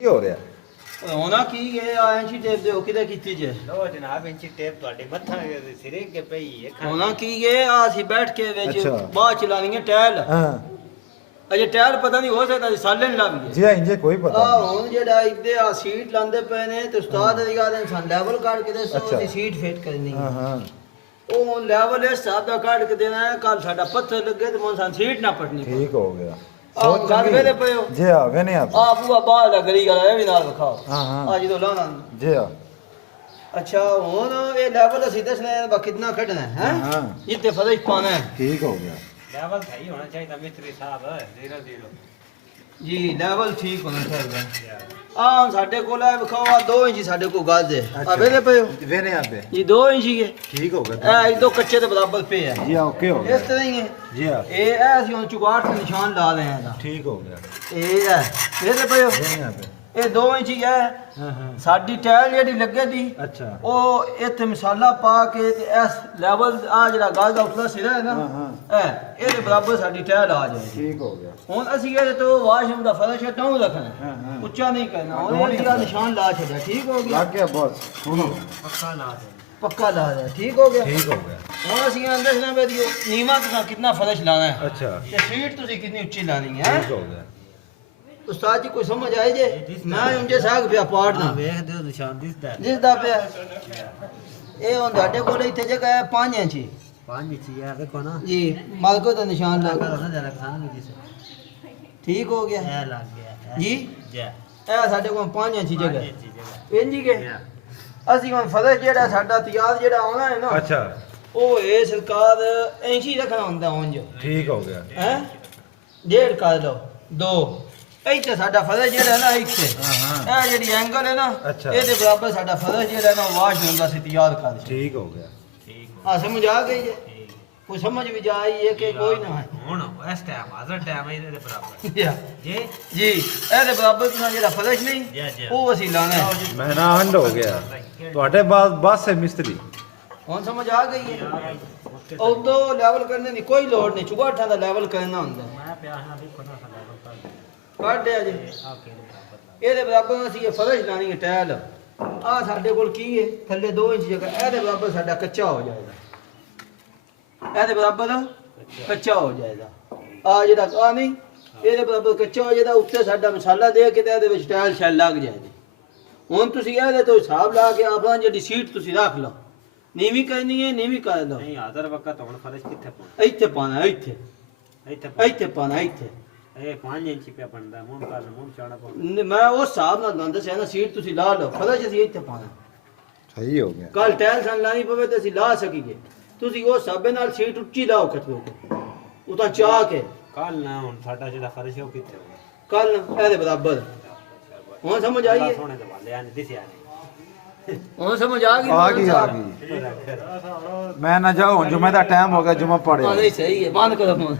ਕੀ ਹੋ ਰਿਹਾ? ਹੋਣਾ ਕੀ ਹੈ ਆ ਇੰਚੀ ਟੇਪ ਦੇ ਕਿਤੇ ਕੀਤੀ ਜੇ ਲੋ ਜਨਾਬ ਇੰਚੀ ਟੇਪ ਤੁਹਾਡੇ ਮੱਥਾ ਸਿਰੇ ਕੇ ਪਈ ਹੈ। ਹੋਣਾ ਕੀ ਹੈ ਆ ਅਸੀਂ ਬੈਠ ਕੇ ਵਿੱਚ ਅੱਛਾ। ਬਾਅਦ ਚਲਾਣੀ ਹੈ ਟਾਇਲ ਹਾਂ ਅਜੇ ਟਾਇਲ ਪਤਾ ਨਹੀਂ ਹੋ ਸਕਦਾ ਸਾਲੇ ਨਹੀਂ ਲੱਗ ਜੀ ਇੰਜੇ ਕੋਈ ਪਤਾ ਆ ਨਹੀਂ। ਹੁਣ ਜਿਹੜਾ ਇੱਥੇ ਆ ਸੀਟ ਲਾਂਦੇ ਪਏ ਨੇ ਤੇ ਉਸਤਾਦ ਦੀ ਗੱਲ ਇਨਸਾਨ ਲੈਵਲ ਕੱਢ ਕੇ ਦੱਸੋ ਅੱਛਾ। ਅਸੀਂ ਸੀਟ ਫਿੱਟ ਕਰਨੀ ਹਾਂ ਹੈ ਹਾਂ ਉਹ ਲੈਵਲ ਇਸ ਹਿਸਾਬ ਦਾ ਕੱਢ ਕੇ ਦੇਣਾ ਹੈ ਕੱਲ ਸਾਡਾ ਪੱਥਰ ਲੱਗੇ ਤੇ ਮੋਨ ਸੀਟ ਨਾ ਪਟਣੀ ਠੀਕ ਹੋ ਗਿਆ। ਆਹ ਗੱਲ ਵੇਲੇ ਪਇਓ ਜੀ ਆਵੇ ਨੇ ਆਪ ਆ ਬੂਆ ਬਾਹਰ ਦਾ ਗਲੀ ਗੱਲ ਇਹ ਵੀ ਨਾਲ ਵਿਖਾਓ ਹਾਂ ਹਾਂ ਆ ਜਦੋਂ ਲਾਣਾ ਜੀ ਆ ਅੱਛਾ ਹੁਣ ਇਹ ਲੈਵਲ ਅਸੀਂ ਦੱਸਣਾ ਹੈ ਬਾ ਕਿੰਨਾ ਕੱਢਣਾ ਹੈ ਹਾਂ ਹੈਂ? ਹਾਂ ਜਿੱਥੇ ਫਰਜ ਪਾਣਾ ਹੈ ਠੀਕ ਹੋ ਗਿਆ। ਲੈਵਲ ਸਹੀ ਹੋਣਾ ਚਾਹੀਦਾ ਮਿਸਤਰੀ ਸਾਹਿਬ 0-0 ਜੀ ਲੈਵਲ ਠੀਕ ਹੋਣਾ ਚਾਹੀਦਾ ਆ ਸਾਡੇ ਕੋਲ ਹੈ ਵਿਖਾਓ ਆ 2 ਇੰਚ ਸਾਡੇ ਕੋਲ ਗੱਜ ਹੈ ਆ ਵੇਲੇ ਪਇਓ ਵੇਨੇ ਆਪੇ ਜੀ 2 ਇੰਚ ਹੀ ਹੈ ਠੀਕ ਹੋ ਗਿਆ। ਇਹ ਦੋ ਕੱਚੇ ਦੇ ਬਰਾਬਰ ਪਏ ਹੈ ਜੀ ਆ ਓਕੇ ਹੋ ਇਸ ਗਿਆ। ਤਰ੍ਹਾਂ ਹੀ ਹੈ ਜੀ ਆ ਇਹ ਅਸੀਂ ਹੁਣ ਚੁਗਾਟ ਤੇ ਨਿਸ਼ਾਨ ਲਾ ਰਹੇ ਹਾਂ ਇਹਦਾ ਠੀਕ ਹੋ ਗਿਆ। ਇਹ ਹੈ ਵੇਲੇ ਪਇਓ ਵੇਨੇ ਆਪੇ ਇਹ 2 ਇੰਚ ਹੀ ਹੈ ਹਾਂ ਹਾਂ ਸਾਡੀ ਟਾਇਲ ਜਿਹੜੀ ਲੱਗੇ ਦੀ ਅੱਛਾ ਉਹ ਇੱਥੇ ਮਸਾਲਾ ਪਾ ਕੇ ਤੇ ਇਸ ਲੈਵਲ ਆ ਜਿਹੜਾ ਗਾਲ ਦਾ ਉਤਲਾ ਸਿਰਾ ਹੈ ਨਾ ਹਾਂ ਇਹਦੇ ਬਰਾਬਰ ਸਾਡੀ ਟਾਇਲ ਆ ਜਾਏਗੀ। ਠੀਕ ਹੋ ਗਿਆ। ਹੁਣ ਅਸੀਂ ਇਹਦੇ ਤੋਂ ਵਾਸ਼ਰੂਮ ਦਾ ਫਰਸ਼ ਡਾਊਨ ਰੱਖਣਾ ਹਾਂ ਹਾਂ ਉੱਚਾ ਨਹੀਂ ਕਰਨਾ ਉਹਨੇ ਜਿਹੜਾ ਨਿਸ਼ਾਨ ਲਾ ਛੱਡਿਆ ਠੀਕ ਹੋ ਗਿਆ ਲੱਗ ਗਿਆ ਬਸ ਸੁਣੋ ਪੱਕਾ ਲਾ ਦੇ ਪੱਕਾ ਲਾ ਦਿਆ ਠੀਕ ਹੋ ਗਿਆ। ਠੀਕ ਹੋ ਗਿਆ। ਹੁਣ ਅਸੀਂ ਅੰਦਰ ਨਾ ਬੇਦੀਓ ਨੀਵਾ ਤੁਸੀਂ ਕਿੰਨਾ ਫਰਸ਼ ਲਾਣਾ ਹੈ ਅੱਛਾ ਤੇ ਸੀਟ ਤੁਸੀਂ ਕਿੰਨੀ ਉੱਚੀ ਲਾਣੀ ਹੈ ਠੀਕ ਹੋ ਗਿਆ। ਉਸਤਾਦ ਜੀ ਕੋਈ ਸਮਝ ਆਈ ਜੇ ਮੈਂ ਉਂਝੇ ਸਾਗ ਪਿਆ ਪਾੜਨਾ ਵੇਖਦੇ ਹੋ ਨਿਸ਼ਾਨ ਦਿਸਦਾ ਜਿਸ ਦਾ ਪਿਆ ਇਹ ਹੁਣ ਤੁਹਾਡੇ ਕੋਲ ਇੱਥੇ ਜਗ੍ਹਾ ਹੈ 5 ਇੰਚ 5 ਇੰਚੀ ਹੈ ਵੇਖੋ ਨਾ ਜੀ ਮਾਲਕੋ ਦਾ ਨਿਸ਼ਾਨ ਲੱਗ ਕਰੋ ਨਾ ਜਰਾ ਖਾਨ ਵੀ ਦਿਸੇ ਠੀਕ ਹੋ ਗਿਆ ਇਹ ਲੱਗ ਗਿਆ ਜੀ ਜੈ ਇਹ ਸਾਡੇ ਕੋਲ 5 ਇੰਚ ਜਗ੍ਹਾ ਹੈ। ਇੰਚੀ ਜਗ੍ਹਾ ਇੰਜ ਹੀ ਕੇ ਅਸੀਂ ਹੁਣ ਫਰਜ਼ ਜਿਹੜਾ ਸਾਡਾ ਤਿਆਰ ਜਿਹੜਾ ਆਉਣਾ ਹੈ ਨਾ ਅੱਛਾ ਉਹ ਇਹ ਸਰਕਾਰ ਇੰਚੀ ਰੱਖਣਾ ਹੁੰਦਾ ਉਂਝ ਠੀਕ ਹੋ ਗਿਆ। ਹੈ 1.5 ਕਰ ਲਓ 2 ਇੱਥੇ ਸਾਡਾ ਫਰਜ਼ ਜਿਹੜਾ ਹੈ ਨਾ ਇੱਥੇ ਹਾਂ ਇਹ ਜਿਹੜੀ ਐਂਗਲ ਹੈ ਨਾ ਅੱਛਾ। ਇਹਦੇ ਬਰਾਬਰ ਸਾਡਾ ਫਰਜ਼ ਜਿਹੜਾ ਹੈ ਨਾ ਵਾਸ਼ ਹੁੰਦਾ ਸੀ ਤਿਆਰ ਕਰ ਦਿੱਤਾ। ਠੀਕ ਹੋ ਗਿਆ। ਠੀਕ ਆ ਸਮਝ ਆ ਗਈ ਜੇ ਠੀਕ ਕੋਈ ਸਮਝ ਵੀ ਜਾਈ ਹੈ ਕਿ ਕੋਈ ਨਾ ਹੈ ਹੁਣ ਇਸ ਟਾਈਮ ਹਾਜ਼ਰ ਟਾਈਮ ਇਹਦੇ ਦੇ ਬਰਾਬਰ ਜੀ ਜੀ ਇਹਦੇ ਬਰਾਬਰ ਤੁਸੀਂ ਜਿਹੜਾ ਫਰਜ਼ ਨਹੀਂ ਜੀ ਉਹ ਅਸੀਂ ਲਾਣਾ ਹੈ। ਮੈਂ ਨਾ ਹੰਡ ਹੋ ਗਿਆ ਤੁਹਾਡੇ ਬਾਅਦ ਬਸ ਹੈ ਮਿਸਤਰੀ। ਹੁਣ ਸਮਝ ਆ ਗਈ ਹੈ ਉਦੋਂ ਲੈਵਲ ਕਰਨੇ ਦੀ ਕੋਈ ਲੋੜ ਨਹੀਂ ਚੁਗਾਠਾਂ ਦਾ ਲੈਵਲ ਕਰਨਾ ਹੁੰਦਾ ਮੈਂ ਪਿਆ ਹਾਂ ਵੇਖੋ ਨਾ ਸਾਡਾ ਲੋਕਾਂ ਕੱਢਿਆ ਜੇ ਆ ਕੇ ਬਰਾਬਰ ਇਹਦੇ ਬਰਾਬਰ ਅਸੀਂ ਇਹ ਫਰਸ਼ ਲਾਣੀ ਹੈ ਟਾਇਲ ਆ ਸਾਡੇ ਕੋਲ ਕੀ ਹੈ ਥੱਲੇ 2 ਇੰਚ ਜਗ੍ਹਾ ਇਹਦੇ ਬਰਾਬਰ ਸਾਡਾ ਕੱਚਾ ਹੋ ਜਾਏਗਾ ਇਹਦੇ ਬਰਾਬਰ ਕੱਚਾ ਹੋ ਜਾਏਗਾ ਆ ਜਿਹੜਾ ਆ ਨਹੀਂ ਇਹਦੇ ਬਰਾਬਰ ਕੱਚਾ ਹੋ ਜਾਏਗਾ ਉੱਤੇ ਸਾਡਾ ਮਸਾਲਾ ਦੇ ਕੇ ਤੇ ਇਹਦੇ ਵਿੱਚ ਟਾਇਲ ਸ਼ੈਲ ਲੱਗ ਜਾਏਗੀ। ਹੁਣ ਤੁਸੀਂ ਇਹਦੇ ਤੋਂ ਹਿਸਾਬ ਲਾ ਕੇ ਆਪਣਾ ਜਿਹੜੀ ਸੀਟ ਤੁਸੀਂ ਰੱਖ ਲਓ ਨੀਵੀਂ ਕਰਨੀ ਹੈ ਨੀਵੀਂ ਕਰ ਲਓ ਨਹੀਂ ਹਾਜ਼ਰ ਵਕਤ ਹੁਣ ਫਰਸ਼ ਕਿੱਥੇ ਪਾਉਣਾ ਇੱਥੇ ਪਾਣਾ ਇੱਥੇ ਇੱਥੇ ਪਾਣਾ ਇੱਥੇ ਇਹ 5 ਇੰਚੀ ਪਿਆ ਬਣਦਾ ਮੂੰਹ ਕਰ ਮੂੰਹ ਚਾੜਾ ਪਾਉਣਾ ਮੈਂ ਉਸ ਹਿਸਾਬ ਨਾਲ ਤੁਹਾਨੂੰ ਦੱਸਿਆ ਨਾ ਸੀਟ ਤੁਸੀਂ ਲਾ ਲਓ ਫਰਸ਼ ਅਸੀਂ ਇੱਥੇ ਪਾਣਾ ਸਹੀ ਹੋ ਗਿਆ। ਕੱਲ ਟਾਇਲ ਸਾਨੂੰ ਲਾਣੀ ਪਵੇ ਤੇ ਅਸੀਂ ਲਾ ਸਕੀਏ ਤੁਸੀਂ ਉਸ ਹਿਸਾਬੇ ਨਾਲ ਸੀਟ ਉੱਚੀ ਲਾਓ ਕਟੋ ਉਹ ਤਾਂ ਚਾਹ ਕੇ ਕੱਲ ਨਾ ਹੁਣ ਸਾਡਾ ਜਿਹੜਾ ਫਰਸ਼ ਹੈ ਉਹ ਕਿੱਥੇ ਹੋਊਗਾ ਕੱਲ ਇਹਦੇ ਬਰਾਬਰ ਹੁਣ ਸਮਝ ਆਈ ਹੈ ਸੋਹਣੇ ਦੇ ਵਾਲੇ ਆ ਨਹੀਂ ਦਿਸਿਆ ਨਹੀਂ ਹੁਣ ਸਮਝ ਆ ਗਈ ਆ ਗਈ ਆ ਗਈ। ਮੈਂ ਨਾ ਜਾਉਂ ਜੁਮੇ ਦਾ ਟਾਈਮ ਹੋ ਗਿਆ ਜੁਮਾ ਪੜਿਆ। ਨਹੀਂ ਸਹੀ ਹੈ ਬੰਦ ਕਰੋ ਫੋਨ